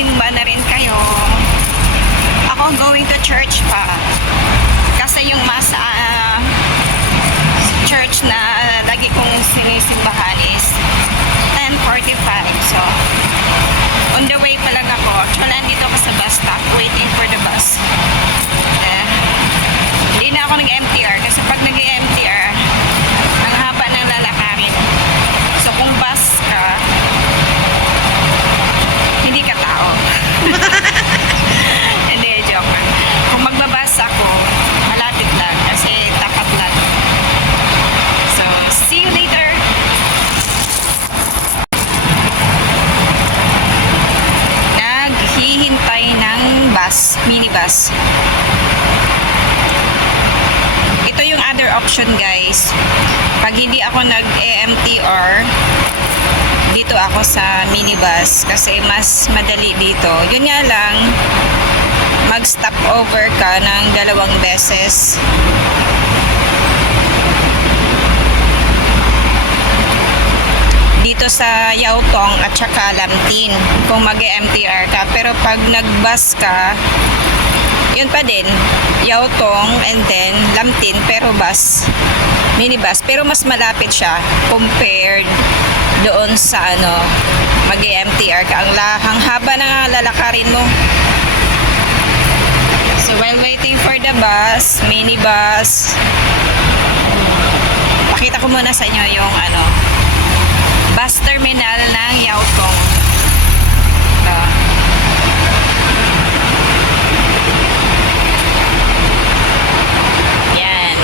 magsimba na rin kayo. Ako going to church pa. Kasi yung mas church na lagi kong sinisimbahan is 10:45. So, on the way pa lang ako. Actually, nandito ako sa bus stop waiting for the bus. Hindi na ako nag-MTR kasi pag nag-MTR, ang haba ng lalakarin. So, kung bus ka, hindi ka tao. Hindi, joke lang. Kung magbabas ako, malapit lang kasi tapat lang. So, see you later! Naghihintay ng bus, minibus. Ito yung other option, guys. Pag hindi ako nag-MTR, dito ako sa minibus kasi mas madali dito. Yun nga lang, mag-stop over ka ng 2 beses. Dito sa Yautong at saka Lamtin kung mag-MTR ka. Pero pag nag-bus ka, yun pa din, Yautong and then Lamtin pero bus, minibus. Pero mas malapit siya compared doon sa mag-MTR ka. Ang haba na lalakarin mo. So while waiting for the bus, minibus, pakita ko muna sa inyo yung bus terminal ng Yautong. Yan.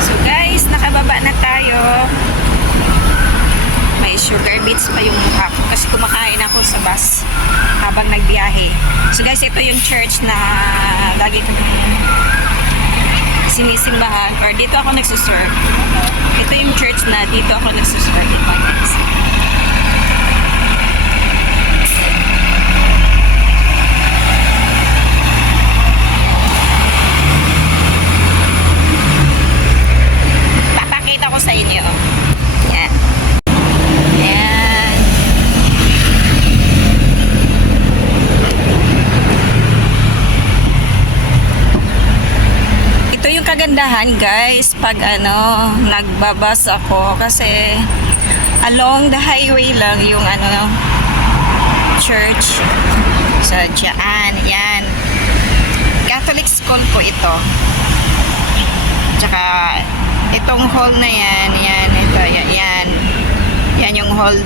So guys, nakababa na tayo. May sugar beets pa yung mukha ko kasi kumakain ako sa bus habang nagbiyahe. So guys, ito yung church na lagi kong sinisimbahan or dito ako nagsuserve. Ito yung church na dito ako nagsuserve. Ito guys. Papakita ko sa inyo. Yan. Yan. Ito yung kagandahan guys pag nagbabas ako kasi along the highway lang yung church. So dyan, yan. Catholic school po ito. Tsaka itong hall na yan, ito, yan. Yan yung hall.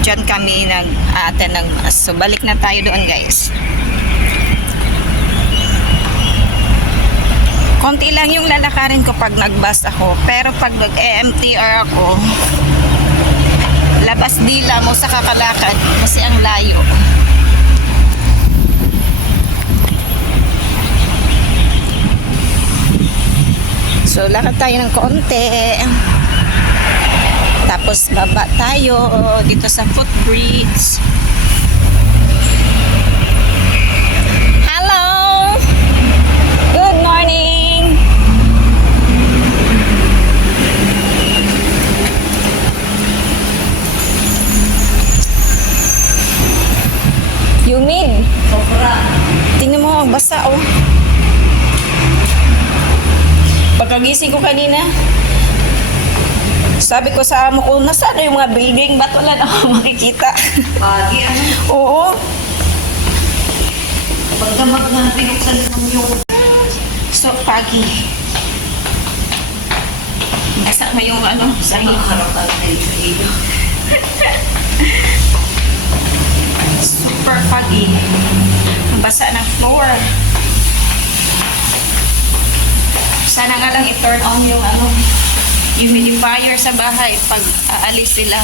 Diyan kami nag-attend ng mass. So balik na tayo doon guys. Konti lang yung lalakarin ko pag nag-bus ako. Pero pag nag-MTR ako, labas dila mo sa kakalakad kasi ang layo. So lakad tayo ng konti. Tapos baba tayo dito sa footbridge. Hello! Good morning! Humid. Tingnan mo, ang basa oh. Pagkagising ko kanina, sabi ko sa amo ko, nasaan yung mga building? Ba't wala na ako makikita? Pagi, Oo. Pagdamag na pinuksan naman yung... So, pagi. Nasa mo yung sahig. Harapan ay sahig. Super pagi. Ang basa ng floor. Sana nga lang i-turn on yung humidifier sa bahay pag aalis sila.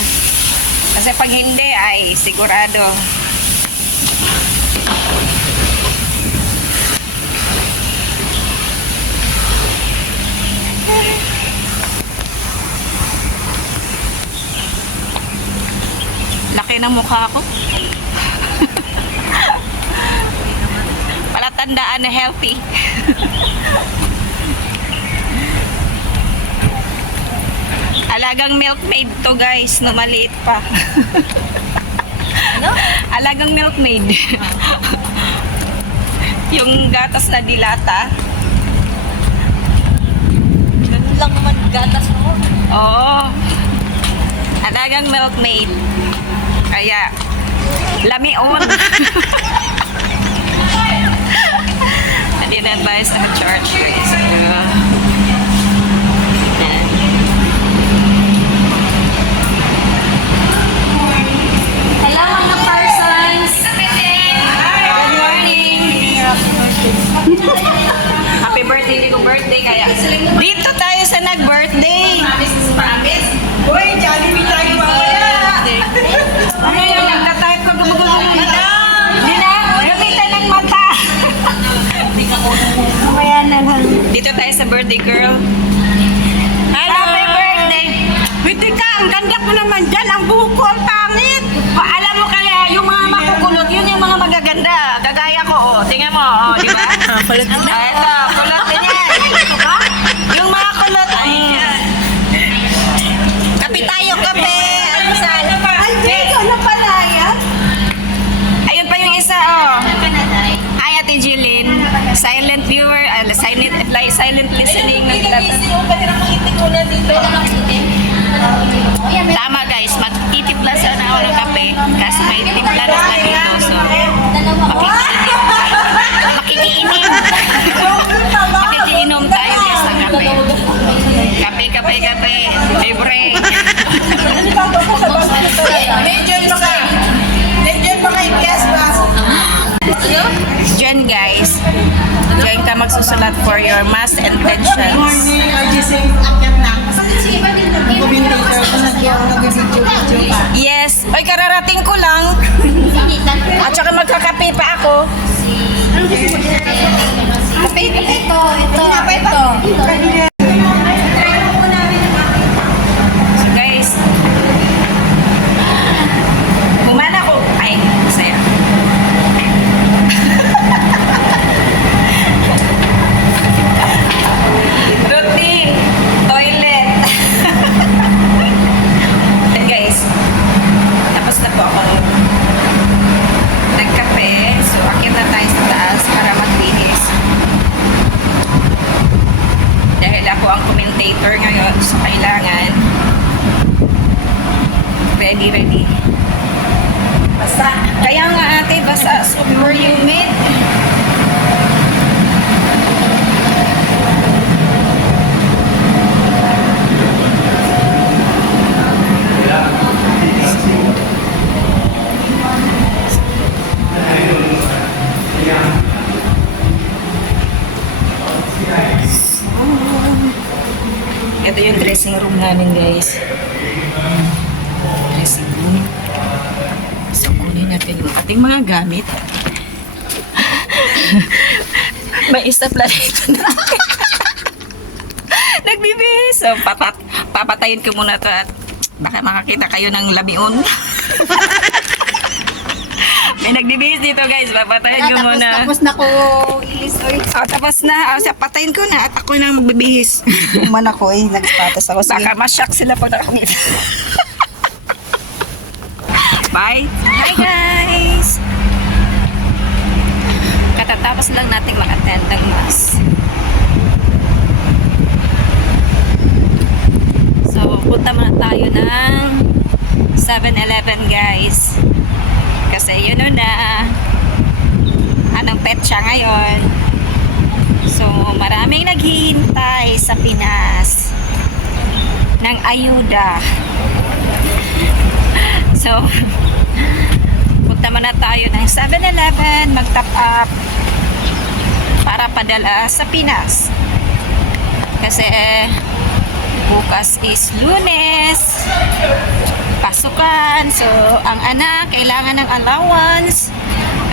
Kasi pag hindi ay sigurado. ng mukha ko. Palatandaan na healthy. Alagang milkmaid to guys, no maliit pa. Alagang milkmaid. Yung gatas na dilata. Ganun lang naman gatas mo. Oo. Alagang milkmaid. Kaya, lamion. I did advise sa church. So, hello mga persons! Good morning! Happy birthday, hindi ko birthday kaya. Dito tayo sa nag-birthday. Promise? Uy, Jollibee tayo mamaya! Ano yung nagtatype ko gumugulo na? Hindi na, gamitan ng mata. Mamaya na lang. Dito tayo sa birthday girl. Happy birthday! Hindi ka, ang ganda ko naman dyan. Ang buhok ko, ang pangit. Alam mo kaya, yung mga makukulot, yun yung mga magaganda. Kagaya ko, oh. Tingnan mo, oh, di ba? Kulot na. Ito, kulot din yan. Yung mga kulot, kape tayo, kape. Almusal. Ay, ano pala yan? Ayun pa yung isa, oh. Hi, Ate Jilin. Silent viewer, silent listening. Tama guys, magtitimpla sana ako ng kape. Kasi may timpla na sila dito. So, makikiinom. Makikiinom tayo guys ng kape. Kape, kape, kape. Libre. Medyo pa kay Pias ba? Diyan guys, diyan ka magsusulat for your mass intentions. Yes. Oy, kararating ko lang. At saka magkakape pa ako. Ito. So guys, humana ko. Ay, saya. Routine. Toilet. And guys, tapos na po ako nagkape. So, akit na tayo sa taas para magbihis. Dahil ako ang commentator ngayon, so kailangan ready. Basa. Kaya nga ate, basa. Super humid. Ito yung dressing room namin guys. Dressing room. So kunin natin yung ating mga gamit. May istapla dito na. Nagbibihis. So papatayin ko muna ito at baka makakita kayo ng lamion. May nagbibihis dito guys. Papatayin ko muna. Tapos na ko ilis. Oh, tapos na. Oh, patayin ko na at ako na magbibihis. Kuman ako nagsapatos ako. Sige. Baka ma-shock sila pag nakakita. Bye! Hi guys! Katatapos lang natin mag-attend ng mass. So, punta muna tayo ng 7-Eleven guys. Kasi yun na anong petsa ngayon. So, maraming naghihintay sa Pinas ng ayuda. So, punta muna tayo ng 7-Eleven, mag-top up para padala sa Pinas. Kasi bukas is Lunes, pasukan. So, ang anak kailangan ng allowance,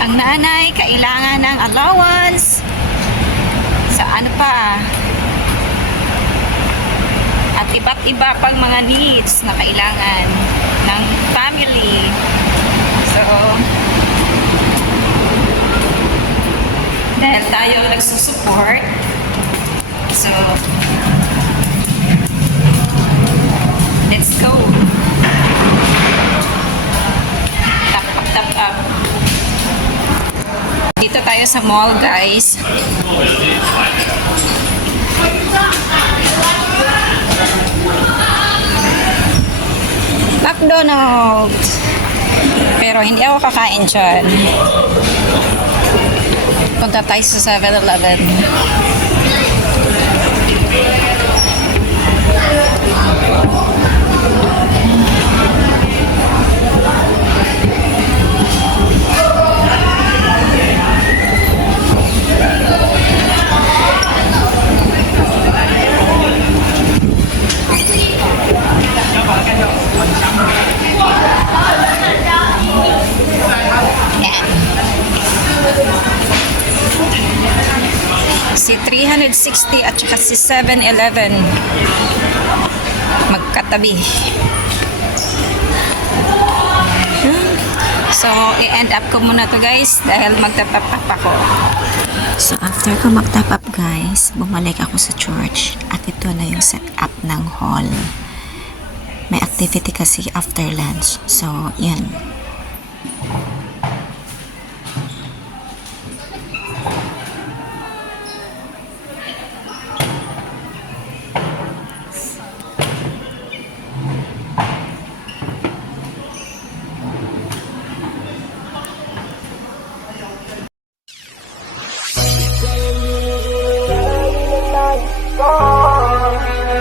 ang nanay kailangan ng allowance. Sa ano pa? At iba't iba pang mga needs na kailangan ng family. So, dahil tayo nagsusupport, so, let's go. Tap up. Dito tayo sa mall, guys. McDonald's. Pero hindi ako kakain dyan. Punta tayo sa 7-Eleven. Si 360 at saka si 7-Eleven magkatabi. So, i-end up ko muna to guys dahil magtatap up ako. So after ko mag-top up guys, bumalik ako sa church at ito na yung setup ng hall. May activity kasi after lunch. So, yan.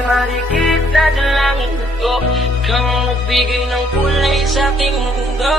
Marikita sa langit ko, ikaw ang nagbigay ng kulay sa aking mundo.